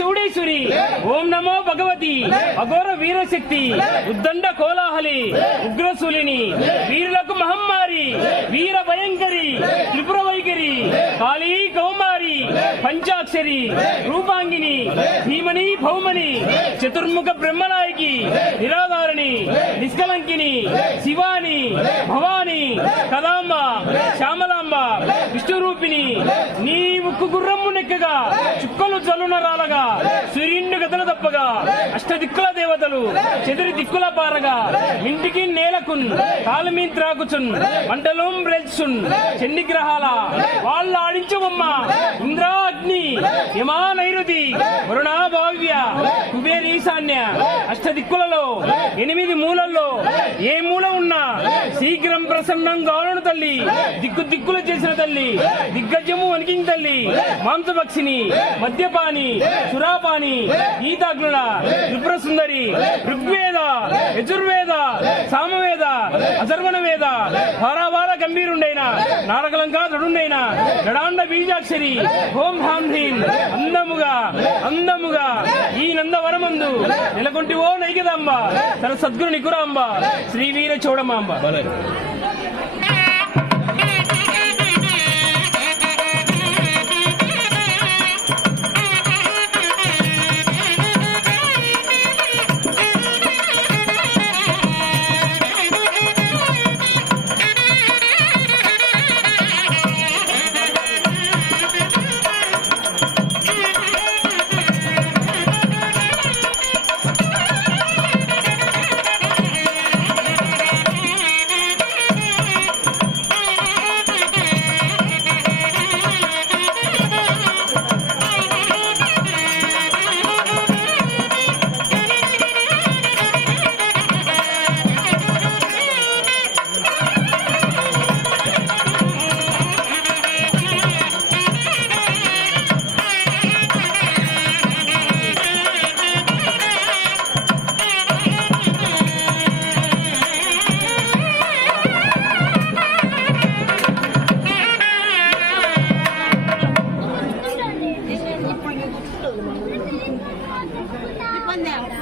చౌడేశ్వరి. ఓం నమో భగవతి. అఘోర వీరశక్తి. ఉద్దండ కోలాహలి. ఉగ్రశూలిని. వీరులకు మహమ్మారి. వీర భయంకరి. త్రిపుర వైఖరి. కాళీ కౌమారి. పంచాక్షరి. రూపాంగిని. భీమని భౌమని. చతుర్ముఖ బ్రహ్మనాయకి. నిరాధారిణి. నిష్కలంకిని. శివాని. భవాని. కదాంబ శ్యామలాంబ విష్ణురూపిణి నీ ముక్కు గుర్రమ్ము నెక్కగా చుక్కలు జల్లున రాలగా సూర్యుండు గదలు తప్పగా అష్టదిక్కుల దేవతలు చెదిరి దిక్కుల పారగా ఇంటికి నేలకున్ కాలమీ త్రాకుచున్ మంటలు మ్రెల్చున్ చెన్ని గ్రహాల వాళ్ళ ఆడించవమ్మ ఇంద్రా అగ్ని యమా నైరుతి వరుణ భావ్య కుబేర్ ఈశాన్య అష్టదిక్కులలో ఎనిమిది మూలల్లో ప్రసన్నం కావను తల్లి. దిక్కు దిక్కులు చేసిన తల్లి. దిగ్గజము వణికింగ్ తల్లి. మాంసభక్షిని మద్యపాని సురాపాని గీతాగ్నుల త్రిపుర సుందరి ఋగ్వేద యజుర్వేద సామవేద అధర్వణ వేద భారావార గంభీరుండైన నారకలంకా దృఢుండైన జడాండ బీజాక్షరి ఓం హాం హ్రీం అందముగా అందముగా ఈ నందవరమందు నెలకొంటి ఓ నైకదాంబ తన సద్గురు నికురాంబ శ్రీవీర చౌడమాంబ.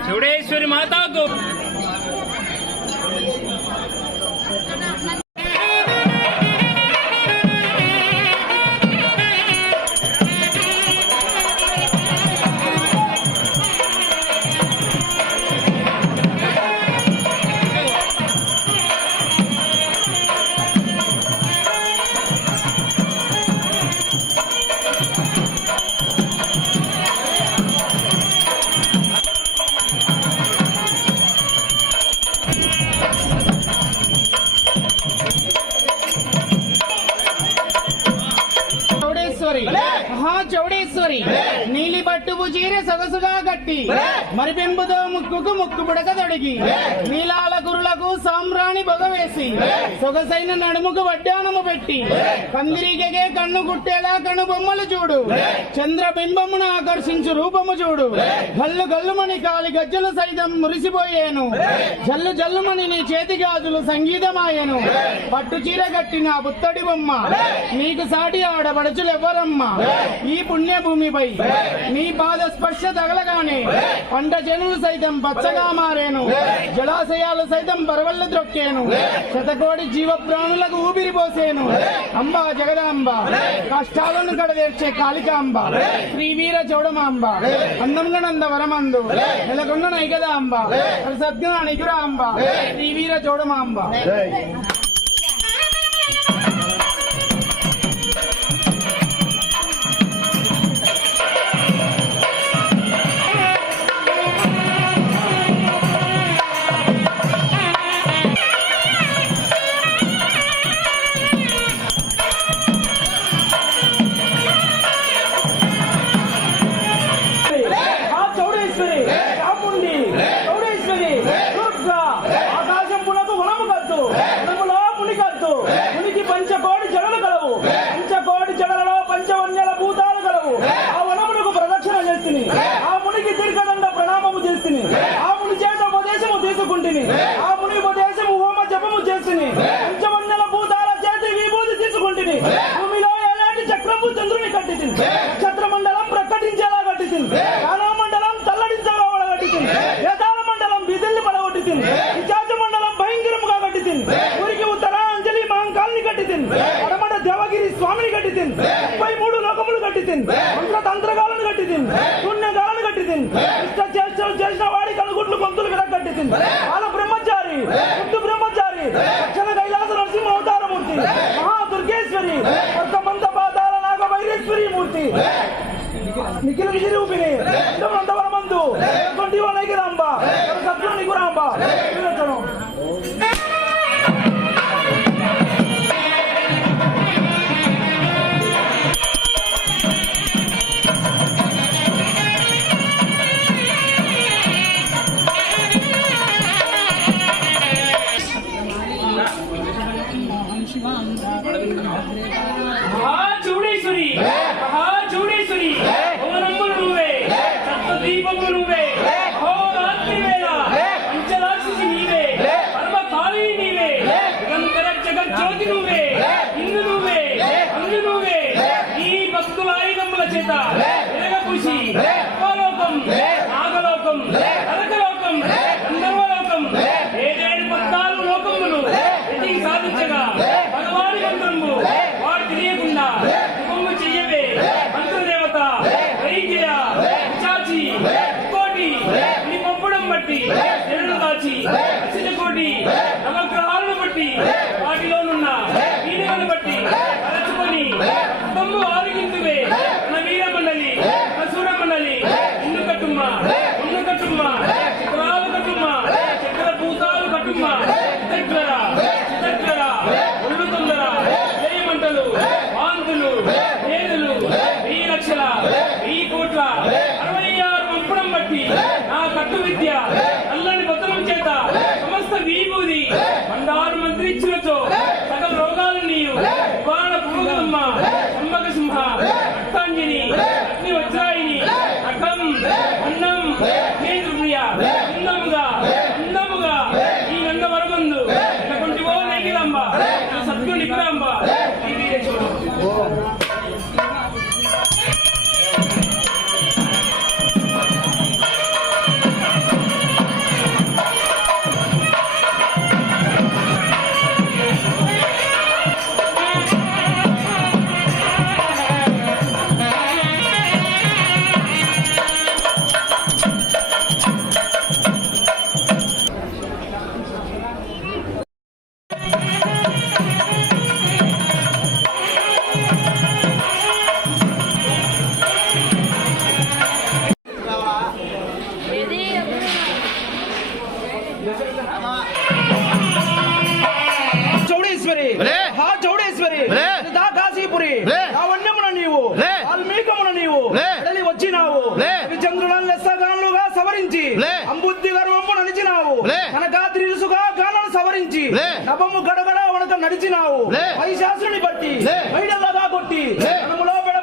చౌడేశ్వరి మాతాకు చౌడేశ్వరి చౌడేశ్వరి నీలి బట్టువు చీర సొగసుగా గట్టి మరి పెంపుతో ముక్కుకు ముక్కు పుడక తొడిగి నీలాల సాంబ్రాణి బొగవేసి సొగసైన నడుముకు వడ్డానము పెట్టి కందిరిగెగే కన్ను గుట్టేలా కను బొమ్మలు చూడు. చంద్రబింబమును ఆకర్షించు రూపము చూడు. గల్లు గల్లుమని కాలి గజ్జలు సైతం మురిసిపోయేను. జల్లు జల్లుమని నీ చేతి గాజులు సంగీతమాయను. పట్టు చీర కట్టిన బుత్తడి బొమ్మ. నీకు సాటి ఆడబడుచులు ఎవరమ్మా ఈ పుణ్య భూమిపై నీ పాద స్పర్శ తగలగానే పంట చెనులు సైతం పచ్చగా మారేను. జలాశయాలు సైతం పరవళ్ళు ద్రొక్కేను శతకోటి జీవ ప్రాణులకు ఊపిరి పోసేను. అంబ జగదాంబ. కష్టాలను కడదేర్చే కాళికాంబ. శ్రీవీర చౌడమాంబ. అందంగా నంద వరమందు. నెలకొండ నైకదాంబ. సద్గుణ నిగురాంబ శ్రీవీర చౌడమాంబ. కట్టింది నక్షత్ర మండలం ప్రకటించేలా కట్టింది కానా మండలం తల్లడించగా ఒడగట్టి తింది వేదాల మండలం బిదిల్ని పడగొట్టి తింది విచాచ మండలం భయంకరముగా కట్టి తింది ఊరికి ఉత్తర అంజలి మహంకాల్ని కట్టి తింది పడమట దేవగిరి స్వామిని కట్టి తింది ముప్పై మూడు లోకములు కట్టి తింది మంత్ర తంత్రగాలను కట్టి తింది పుణ్యగాలను కట్టి తింది ఇష్ట చేష్టలు చేసిన వాడి కనుగుడ్లు గొంతులు కూడా కట్టి తింది బాల బ్రహ్మచారి బ్రహ్మచారి దక్షిణ కైలాస నరసింహ అవతారమూర్తి మహా దుర్గేశ్వరి ಪಿರಿ ನಿಖಿಲ ಬಿಸಿರಿ ಉಪಿರಿ ಅಂದವರ ಮಂದು ಕೊಂಡಿ ಒಳಗೆ ರಾಂಬ ಸತ್ಯ ನಿಗು ರಾಂಬ ಶಿವಾಂಗ జగజ్యోతి నువ్వే ఇందు నువ్వే అందు నువ్వే. ఈ భక్తుల ఆయుధముల చేత వెలగపూసి చౌడేశ్వరి. హా చౌడేశ్వరి. దా కాశీపురి లే. లావణ్యమున నీవు. వాల్మీకమున నీవు లే. వెడలి వచ్చినావు లే. చంద్రులను లెస్సగానులుగా సవరించి. అంబుద్ధి గర్వము నడిచినావు లే. కనకాద్రి ఇరుసుగా గానను సవరించి. నభము గడగడ వణక నడిచినావు. వైశాసుని బట్టి. వైడల్లగా కొట్టి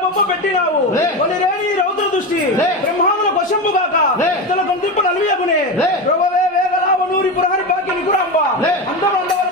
బొమ్మ పెట్టినావు. కొన్ని రేణి రౌద్ర దృష్టి. బ్రహ్మాండ కొశంపు కాక ఇతల కంతింపుడు అలవియకునే రవవే వేగరావ నూరి పురహరి బాకి నికురాంబ అందరూ అందరూ